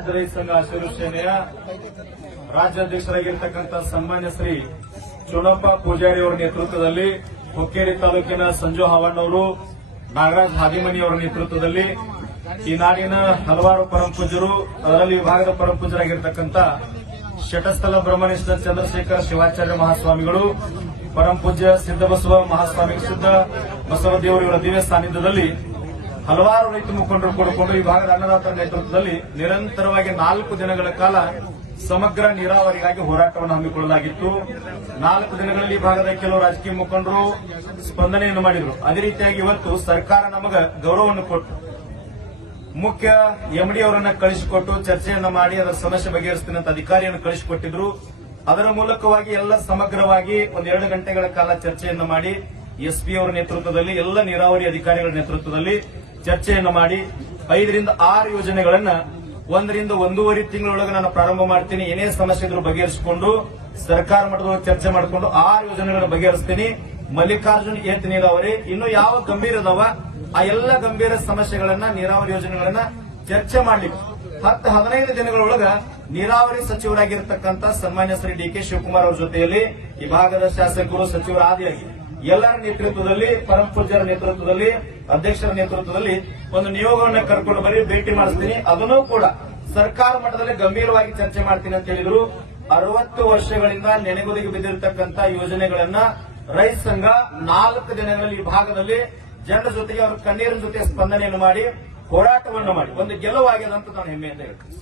ರಾಜ್ಯ ರೈತ ಸಂಘ ಹಸಿರು ಸೇನೆಯ ರಾಜ್ಯಾಧ್ಯಕ್ಷರಾಗಿರ್ತಕ್ಕಂಥ ಸನ್ಮಾನ್ಯ ಶ್ರೀ ಚುನಪ್ಪ ಪೂಜಾರಿ ಅವರ ನೇತೃತ್ವದಲ್ಲಿ ಹುಕ್ಕೇರಿ ತಾಲೂಕಿನ ಸಂಜು ಹಾವಣ್ಣವರು, ನಾಗರಾಜ್ ಹಾದಿಮನಿ ಅವರ ನೇತೃತ್ವದಲ್ಲಿ ಈ ನಾಡಿನ ಹಲವಾರು ಪರಮಪೂಜ್ಯರು, ಅದರಲ್ಲಿ ವಿಭಾಗದ ಪರಮಪೂಜ್ಯರಾಗಿರ್ತಕ್ಕಂಥ ಶಟಸ್ಥಲ ಬ್ರಹ್ಮನಿಷ್ಠ ಚಂದ್ರಶೇಖರ ಶಿವಾಚಾರ್ಯ ಮಹಾಸ್ವಾಮಿಗಳು, ಪರಮಪೂಜ್ಯ ಸಿದ್ದಬಸವ ಮಹಾಸ್ವಾಮಿ, ಸಿದ್ದ ಬಸವದೇವರು ಇವರ ದಿವ್ಯ ಸಾನ್ನಿಧ್ಯದಲ್ಲಿ ಹಲವಾರು ರೈತ ಮುಖಂಡರು ಕೂಡಿಕೊಂಡು ಈ ಭಾಗದ ಅನ್ನದಾತರ ನೇತೃತ್ವದಲ್ಲಿ ನಿರಂತರವಾಗಿ 4 ದಿನಗಳ ಕಾಲ ಸಮಗ್ರ ನೀರಾವರಿಗಾಗಿ ಹೋರಾಟವನ್ನು ಹಮ್ಮಿಕೊಳ್ಳಲಾಗಿತ್ತು. 4 ದಿನಗಳಲ್ಲಿ ಈ ಭಾಗದ ಕೆಲವು ರಾಜಕೀಯ ಮುಖಂಡರು ಸ್ಪಂದನೆಯನ್ನು ಮಾಡಿದರು. ಅದೇ ರೀತಿಯಾಗಿ ಇವತ್ತು ಸರ್ಕಾರ ನಮಗ ಗೌರವವನ್ನು ಕೊಟ್ಟು ಮುಖ್ಯ ಎಂಡಿ ಅವರನ್ನ ಕಳಿಸಿಕೊಟ್ಟು ಚರ್ಚೆಯನ್ನ ಮಾಡಿ ಅದರ ಸಮಸ್ಯೆ ಬಗೆಹರಿಸ್ತೀನಿ ಅಂತ ಅಧಿಕಾರಿಯನ್ನು ಕಳಿಸಿಕೊಟ್ಟಿದ್ರು. ಅದರ ಮೂಲಕವಾಗಿ ಎಲ್ಲ ಸಮಗ್ರವಾಗಿ 1-2 ಗಂಟೆಗಳ ಕಾಲ ಚರ್ಚೆಯನ್ನು ಮಾಡಿ ಎಸ್ಪಿ ಅವರ ನೇತೃತ್ವದಲ್ಲಿ ಎಲ್ಲ ನೀರಾವರಿ ಅಧಿಕಾರಿಗಳ ನೇತೃತ್ವದಲ್ಲಿ ಚರ್ಚೆಯನ್ನು ಮಾಡಿ 5 ರಿಂದ 6 ಯೋಜನೆಗಳನ್ನ 1 ರಿಂದ 1.5 ತಿಂಗಳೊಳಗೆ ನಾನು ಪ್ರಾರಂಭ ಮಾಡ್ತೀನಿ. ಏನೇ ಸಮಸ್ಯೆ ಇದ್ರೂ ಬಗೆಹರಿಸಿಕೊಂಡು ಸರ್ಕಾರ ಮಟ್ಟದೊಳಗೆ ಚರ್ಚೆ ಮಾಡಿಕೊಂಡು 6 ಯೋಜನೆಗಳನ್ನು ಬಗೆಹರಿಸ್ತೀನಿ. ಮಲ್ಲಿಕಾರ್ಜುನ್ ಏತ್ ನೀರಾವರಿ ಇನ್ನು ಯಾವ ಗಂಭೀರ ಅದಾವ ಆ ಎಲ್ಲ ಗಂಭೀರ ಸಮಸ್ಯೆಗಳನ್ನ ನೀರಾವರಿ ಯೋಜನೆಗಳನ್ನ ಚರ್ಚೆ ಮಾಡ್ಲಿಕ್ಕೆ 10-15 ದಿನಗಳೊಳಗ ನೀರಾವರಿ ಸಚಿವರಾಗಿರ್ತಕ್ಕಂಥ ಸನ್ಮಾನ್ಯ ಶ್ರೀ ಡಿ.ಕೆ. ಶಿವಕುಮಾರ್ ಅವರ ಜೊತೆಯಲ್ಲಿ ಈ ಭಾಗದ ಶಾಸಕರು, ಸಚಿವರ ಆದಿಯಾಗಿ ಎಲ್ಲರ ನೇತೃತ್ವದಲ್ಲಿ, ಪರಮಪೂಜ್ಯರ ನೇತೃತ್ವದಲ್ಲಿ, ಅಧ್ಯಕ್ಷರ ನೇತೃತ್ವದಲ್ಲಿ ಒಂದು ನಿಯೋಗವನ್ನು ಕರ್ಕೊಂಡು ಬರೀ ಭೇಟಿ ಮಾಡಿಸ್ತೀನಿ. ಅದನ್ನೂ ಕೂಡ ಸರ್ಕಾರ ಮಟ್ಟದಲ್ಲಿ ಗಂಭೀರವಾಗಿ ಚರ್ಚೆ ಮಾಡ್ತೀನಿ ಅಂತ ಹೇಳಿದ್ರು. 60 ವರ್ಷಗಳಿಂದ ನೆನೆಗುದಿಗೆ ಬಿದ್ದಿರತಕ್ಕಂಥ ಯೋಜನೆಗಳನ್ನ ರೈತ ಸಂಘ 4 ದಿನಗಳಲ್ಲಿ ಈ ಭಾಗದಲ್ಲಿ ಜನರ ಜೊತೆಗೆ ಅವರ ಕಣ್ಣೀರಿನ ಜೊತೆ ಸ್ಪಂದನೆಯನ್ನು ಮಾಡಿ ಹೋರಾಟವನ್ನು ಮಾಡಿ ಒಂದು ಗೆಲುವಾಗಿದೆ ಅಂತ ನಾನು ಹೆಮ್ಮೆಯಿಂದ ಹೇಳ್ತೀನಿ.